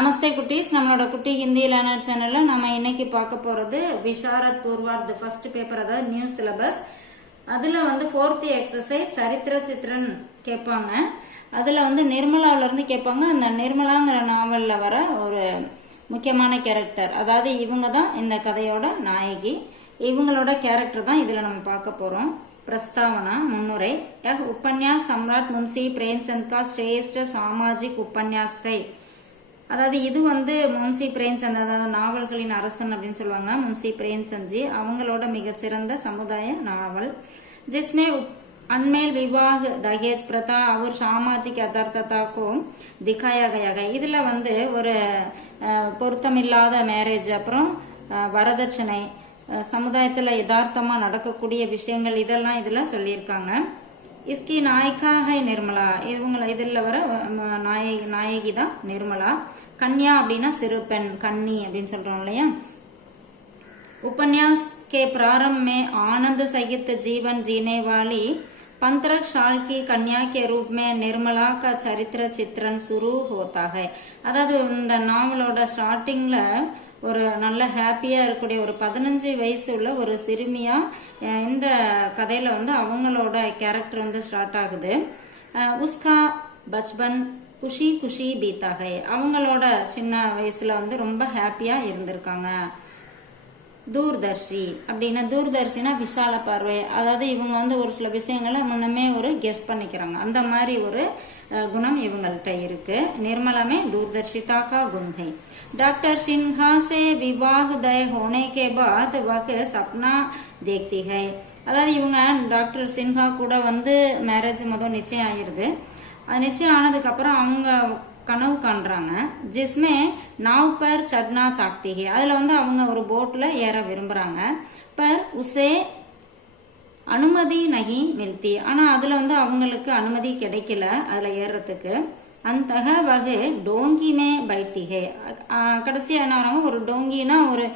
நமஸ்தே குட்டீஸ், நம்மளோட குட்டி ஹிந்தி லேர்னர் சேனல்ல நம்ம இன்னைக்கு பார்க்க போறது விஷாரத் பூர்வார்த் ஃபர்ஸ்ட் பேப்பர், அதாவது நியூ சிலபஸ். அதுல வந்து 4th எக்ஸசைஸ் சரித்திர சித்திரன் கேட்பாங்க. அதுல வந்து நிர்மலாவில இருந்து கேட்பாங்க. அந்த நிர்மலாங்கிற நாவல்ல வர ஒரு முக்கியமான கேரக்டர், அதாவது இவங்க தான் இந்த கதையோட நாயகி. இவங்களோட கேரக்டர் தான் இதுல நம்ம பார்க்க போறோம். प्रस्तावना मुन्नुரை. यह उपन्यास सम्राट मुंशी प्रेमचंद का श्रेष्ठ सामाजिक उपन्यास है. அதாவது இது வந்து முன்சி பிரேம்சந்த், அதாவது நாவல்களின் அரசன் அப்படின்னு சொல்லுவாங்க முன்சி பிரேம்சந்த் ஜி. அவங்களோட மிகச்சிறந்த சமுதாய நாவல். जिसमें अनमेल विवाह दहेज प्रथा और सामाजिक यथार्थता को दिखाया गया है. இதுல வந்து ஒரு பொருத்தமில்லாத மேரேஜ், அப்புறம் வரதட்சணை, சமுதாயத்துல யதார்த்தமா நடக்கக்கூடிய விஷயங்கள் இதெல்லாம் இதுல சொல்லியிருக்காங்க. இஸ்கி நாயகா ஹை நிர்மலா. இவங்களை இதில் வர நாயகி தான் நிர்மலா. கன்யா அப்படின்னா சிறு பெண், கன்னி அப்படின்னு சொல்றோம் இல்லையா. उपन्यास के प्रारंभ में आनंद सहित जीवन जीने वाली 15 साल की कन्या के रूप में निर्मला का चरित्र चित्रण शुरू होता है. அதாவது இந்த நாவலோட ஸ்டார்டிங்ல ஒரு நல்ல ஹாப்பியா இருக்கக்கூடிய ஒரு 15 வயசு உள்ள ஒரு சிறுமியா இந்த கதையில வந்து அவங்களோட கேரக்டர் வந்து ஸ்டார்ட் ஆகுது. உஸ்கா பச்பன் குஷி குஷி பீத்தா ஹை. அவங்களோட சின்ன வயசுல வந்து ரொம்ப ஹாப்பியா இருந்திருக்காங்க. தூர்தர்ஷி அப்படின்னா, தூர்தர்ஷினா விஷால பார்வை, அதாவது இவங்க வந்து ஒரு சில விஷயங்களை முன்னமே ஒரு கெஸ் பண்ணிக்கிறாங்க. அந்த மாதிரி ஒரு குணம் இவங்கள்ட்ட இருக்கு. निर्मला दूरदर्शिता का गुण है. डॉक्टर सिन्हा से विवाह तय होने के बाद वह सपना देखती है. அதாவது இவங்க டாக்டர் சின்ஹா கூட வந்து மேரேஜ் முதல் நிச்சயம் ஆயிருது. அது நிச்சயம் ஆனதுக்கு அப்புறம் அவங்க கனவு காண்றாங்க. ஜிஸ்மே நாவ் பர் சட்னா சாக்தி ஹே. அதுல வந்து அவங்க ஒரு போட்ல ஏற விரும்புறாங்க. பர் உசே அனுமதி நகி மில்தி. ஆனா அதுல வந்து அவங்களுக்கு அனுமதி கிடைக்கல அதுல ஏறுறதுக்கு. அந்த வகை டோங்கிமே பைட்டி ஹே. கடைசியா என்ன வராங்க, ஒரு டோங்கினா ஒரு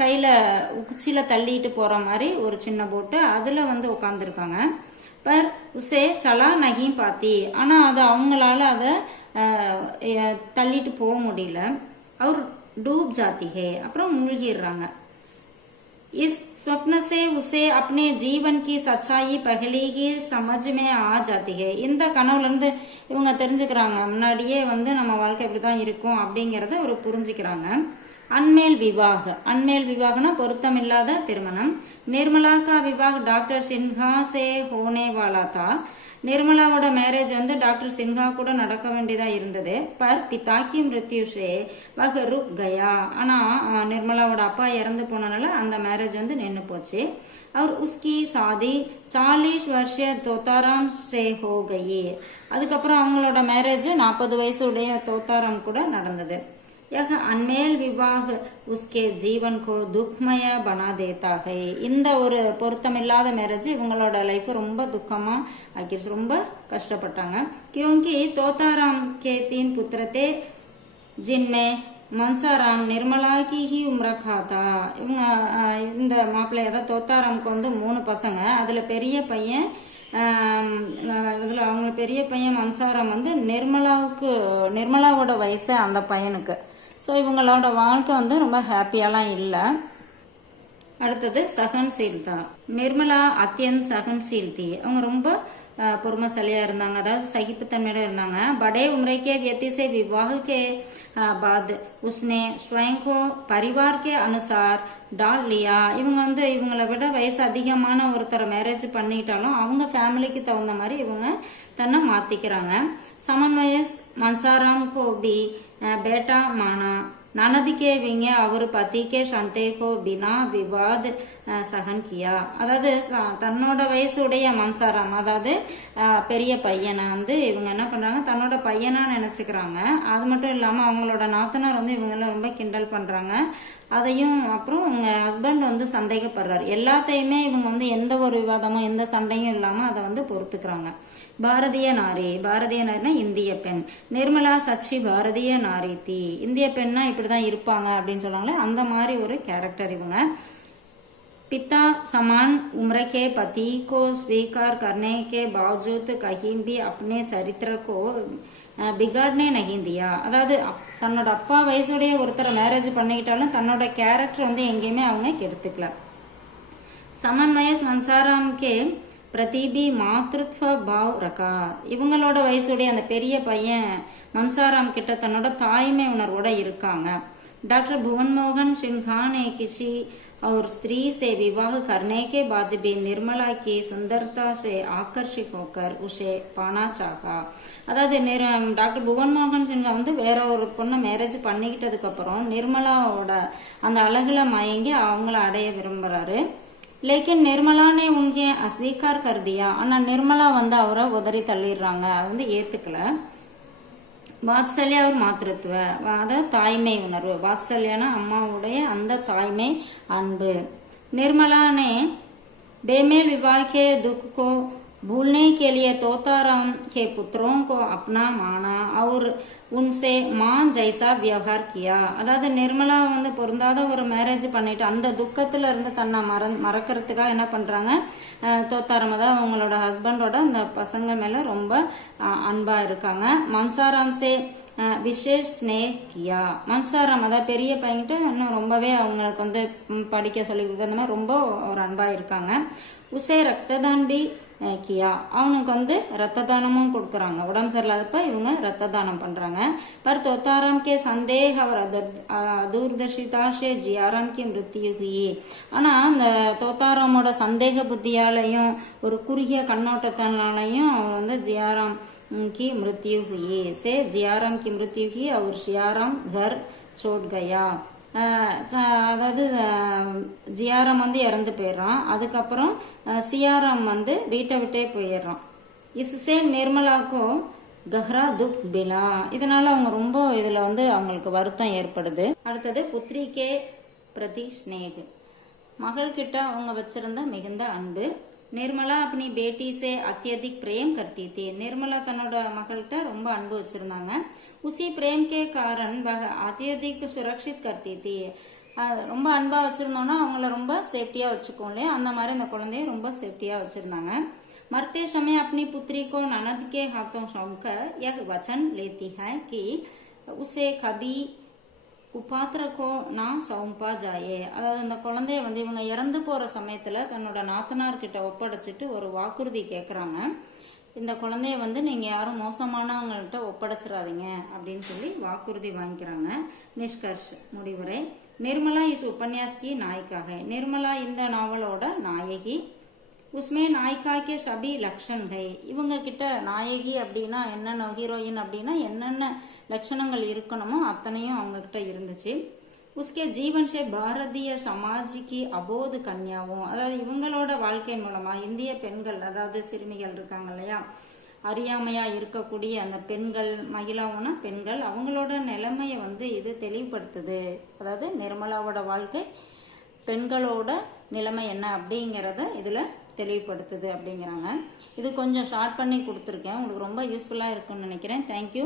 கையில குச்சியில தள்ளிட்டு போற மாதிரி ஒரு சின்ன போட்டு, அதுல வந்து உட்காந்துருக்காங்க. பர் உசே சலா நகி பாத்தி. ஆனா அது அவங்களால அதை தள்ளிட்டு போக முடியல. அவர் டூப் ஜாத்தி ஹே. அப்புறம் மூழ்கிடுறாங்க. இஸ் स्वप्न से उसे अपने जीवन की सच्चाई पहले ही समझ में आ जाती है. இந்த கனவுல இருந்து இவங்க தெரிஞ்சுக்கிறாங்க, முன்னாடியே வந்து நம்ம வாழ்க்கை இப்படிதான் இருக்கும் அப்படிங்கறத ஒரு புரிஞ்சுக்கிறாங்க. அன்மேல் விவாக. அன்மேல் விவாகனா பொருத்தமில்லாத திருமணம். நிர்மலா கா விவாக டாக்டர் சின்ஹா சே ஹோனே வாலா தா. நிர்மலாவோட மேரேஜ் வந்து டாக்டர் சின்ஹா கூட நடக்க வேண்டியதா இருந்தது. பர் பிதாக்கி மிருத்யுஷே வக ருக் கயா. ஆனா நிர்மலாவோட அப்பா இறந்து போனனால அந்த மேரேஜ் வந்து நின்று போச்சு. और उसकी शादी 40 वर्ष தோத்தாராம் से हो गई. அதுக்கப்புறம் அவங்களோட மேரேஜ் 40 வயசு உடைய தோத்தாராம் கூட நடந்தது. यह अनमेल विवाह उसके जीवन को दुखमय बना देता है. இந்த ஒரு பொருத்தமில்லாத மேரேஜ் இவங்களோட லைஃப் ரொம்ப துக்கமா ஆக்கிடுச்சு, ரொம்ப கஷ்டப்பட்டாங்க. क्योंकि तोताराम के 3 पुत्र थे जिनमें மன்சாராம் நிர்மலா கி ஹி உம்ர காத்தா. இவங்க இந்த மாப்பிள்ளை, அதாவது தோத்தாராமுக்கு வந்து 3 பசங்க. அதுல பெரிய பையன், இதுல அவங்க பெரிய பையன் மன்சாராம் வந்து நிர்மலாவோட வயசு அந்த பையனுக்கு. ஸோ இவங்களோட வாழ்க்கை வந்து ரொம்ப ஹாப்பியாலாம் இல்லை. அடுத்தது சகன்சீல்தா. நிர்மலா அத்தியந்த் சகன்சீல்தி. அவங்க ரொம்ப பொறுமைசாலியா இருந்தாங்க, அதாவது சகிப்புத்தன்மையோட இருந்தாங்க. बड़े उम्र के व्यक्ति से विवाह के बाद उसने स्वयं को परिवार के अनुसार डाल लिया. இவங்க வந்து இவங்களை விட வயசு அதிகமான ஒருத்தரை மேரேஜ் பண்ணிட்டாலும் அவங்க ஃபேமிலிக்கு தகுந்த மாதிரி இவங்க தன்னை மாத்திக்கிறாங்க. சமன்வயஸ் மன்சாராம் கோ பி बेटा माना. ननद के विंगे और पति के संते को बिना विवाद सहन किया. அதாவது தன்னோட வயசுடைய மன்சாராம், அதாவது பெரிய பையனை வந்து இவங்க என்ன பண்றாங்க, தன்னோட பையனா நினைச்சுக்கிறாங்க. அது மட்டும் இல்லாம அவங்களோட நாத்தனார் வந்து இவங்கெல்லாம் ரொம்ப கிண்டல் பண்றாங்க. அதையும் அப்புறம் உங்க ஹஸ்பண்ட் வந்து சந்தேகப்படுறாரு. எல்லாத்தையுமே இவங்க வந்து எந்த ஒரு விவாதமும் எந்த சண்டையும் இல்லாம அதை வந்து பொறுத்துக்கிறாங்க. பாரதிய நாரி. பாரதிய நாரினா இந்திய பெண். நிர்மலா சச்சி பாரதிய நாரி தி. இந்திய பெண்ணா இப்படிதான் இருப்பாங்க அப்படின்னு சொல்லுவாங்களே, அந்த மாதிரி ஒரு கேரக்டர் இவங்க. पिता समान उम्र के पति को स्वीकार करने के बावजूद कहीं भी अपने चरित्र को बिगाड़ने नहीं दिया. அதாவது தன்னோட அப்பா வயசுடைய ஒருத்தரை மேரேஜ் பண்ணிக்கிட்டாலும் தன்னோட கேரக்டர் வந்து எங்கேயுமே அவங்க கெடுத்துக்கல. समन्वय संसाराम के प्रति भी मातृत्व भाव रखा. இவங்களோட வயசுடைய அந்த பெரிய பையன் மம்சாராம் கிட்ட தன்னோட தாய்மை உணர்வோட இருக்காங்க. डॉक्टर भुवन मोहन सिन्हा ने किसी और स्त्री से विवाह करने के बाद भी निर्मला की सुंदरता से आकर्षित होकर उसे पाना चाहा. அதாவது டாக்டர் புவன் மோகன் சின்ஹா வந்து வேற ஒரு பொண்ணை மேரேஜ் பண்ணிக்கிட்டதுக்கு அப்புறம் நிர்மலாவோட அந்த அழகுல மயங்கி அவங்கள அடைய விரும்புறாரு. लेकिन निर्मला ने उनके अस्वीकार कर दिया. ஆனா நிர்மலா வந்து அவரை உதறி தள்ளிடுறாங்க, அது வந்து ஏத்துக்கல. வாத்சல்யா ஒரு மாத்திருத்துவ, அதாவது தாய்மை உணர்வு. வாத்சல்யானா அம்மாவுடைய அந்த தாய்மை அன்பு. निर्मला ने बेमेल विवाह के दुख को भूलने के लिए तोताराम के पुत्रों को अपना माना और उनसे मां जैसा व्यवहार किया. அதாவது நிர்மலா வந்து பொருந்தாத ஒரு மேரேஜ் பண்ணிட்டு அந்த துக்கத்துல இருந்து தன்னை மறக்கிறதுக்காக என்ன பண்றாங்க, தோத்தாரம் அதாவது அவங்களோட ஹஸ்பண்டோட அந்த பசங்க மேல ரொம்ப அன்பா இருக்காங்க. மன்சாராம் சே விசேஷ் ஸ்னேஹ் கியா. மன்சாராம் அதாவது பெரிய பையன்கிட்ட இன்னும் ரொம்பவே அவங்களுக்கு வந்து படிக்க சொல்லி கொடுத்து அந்த மாதிரி ரொம்ப ஒரு அன்பா இருக்காங்க. உசே ரக்ததான் பி கியா. அவனுக்கு வந்து ரத்த தானமும் கொடுக்குறாங்க. உடம்பு சரியில்லாதப்ப இவங்க ரத்த தானம் பண்றாங்க. पर तोताराम के संदेह और दूरदर्शिता से जियाराम की मृत्यु हुई. ஆனா அந்த தோத்தாராமோட சந்தேக புத்தியாலையும் ஒரு குறுகிய கண்ணோட்டத்தினாலையும் அவர் வந்து ஜியாராம் की मृत्यु हुई. से जियाराम की मृत्यु हुई और जियाराम घर छोड़ गया. அதாவது ஜியாராம் வந்து இறந்து போயிடுறான். அதுக்கப்புறம் சியாராம் வந்து வீட்டை விட்டே போயிடுறான். இசுசே நிர்மலாக்கோ கஹ்ரா துக் பிலா. இதனால அவங்க ரொம்ப இதுல வந்து அவங்களுக்கு வருத்தம் ஏற்படுது. அடுத்தது புத்ரிகே பிரதி ஸ்னேக். மகள் கிட்ட அவங்க வச்சிருந்த மிகுந்த அன்பு. निर्मला अपनी बेटी से अत्यधिक प्रेम करती थी. निर्मला தன்னோட மகள்கிட்ட ரொம்ப அன்பு வச்சிருந்தாங்க. उसी प्रेम के कारण वह अत्यधिक सुरक्षित करती थी. ரொம்ப அன்பா வச்சிருந்தோம்னா அவங்கள ரொம்ப சேஃப்டியா வச்சுக்கோம் இல்லையா, அந்த மாதிரி அந்த குழந்தைய ரொம்ப சேஃப்டியா வச்சிருந்தாங்க. मरते समय अपनी पुत्री को ननद के हाथों सौंपकर यह वचन लेती है कि उसे कभी குபாத்திரக்கோ நான் சவும்பா ஜாயே. அதாவது அந்த குழந்தைய வந்து இவங்க இறந்து போற சமயத்துல தன்னோட நாத்தனார்கிட்ட ஒப்படைச்சிட்டு ஒரு வாக்குறுதி கேட்கறாங்க. இந்த குழந்தைய வந்து நீங்க யாரும் மோசமானவங்கள்ட்ட ஒப்படைச்சிடாதீங்க அப்படின்னு சொல்லி வாக்குறுதி வாங்கிக்கிறாங்க. நிஷ்கர்ஷ் முடிவுரை. நிர்மலா இஸ் உபன்யாஸ் கி நாயிகா ஹை. நிர்மலா இந்த நாவலோட நாயகி. உஸ்மே நாயிகா கே சபி லக்ஷன் ஹை. இவங்க கிட்ட நாயகி அப்படின்னா என்னென்ன, ஹீரோயின் அப்படின்னா என்னென்ன லட்சணங்கள் இருக்கணுமோ அத்தனையும் அவங்க கிட்ட இருந்துச்சு. உஸ்கே ஜீவன் சே பாரதிய சமாஜிக்கு அபோது கன்யாவும். அதாவது இவங்களோட வாழ்க்கை மூலமா இந்திய பெண்கள், அதாவது சிறுமிகள் இருக்காங்க இல்லையா, அறியாமையா இருக்கக்கூடிய அந்த பெண்கள், மகிழாவுன்னா பெண்கள், அவங்களோட நிலைமையை வந்து இது தெளிவுபடுத்துது. அதாவது நிர்மலாவோட வாழ்க்கை, பெண்களோட நிலைமை என்ன அப்படிங்கிறத இதுல தெளிவுபடுத்துது அப்படிங்கிறாங்க. இது கொஞ்சம் ஷார்ட் பண்ணி கொடுத்துருக்கேன், உங்களுக்கு ரொம்ப யூஸ்ஃபுல்லா இருக்கும்னு நினைக்கிறேன். தேங்க்யூ.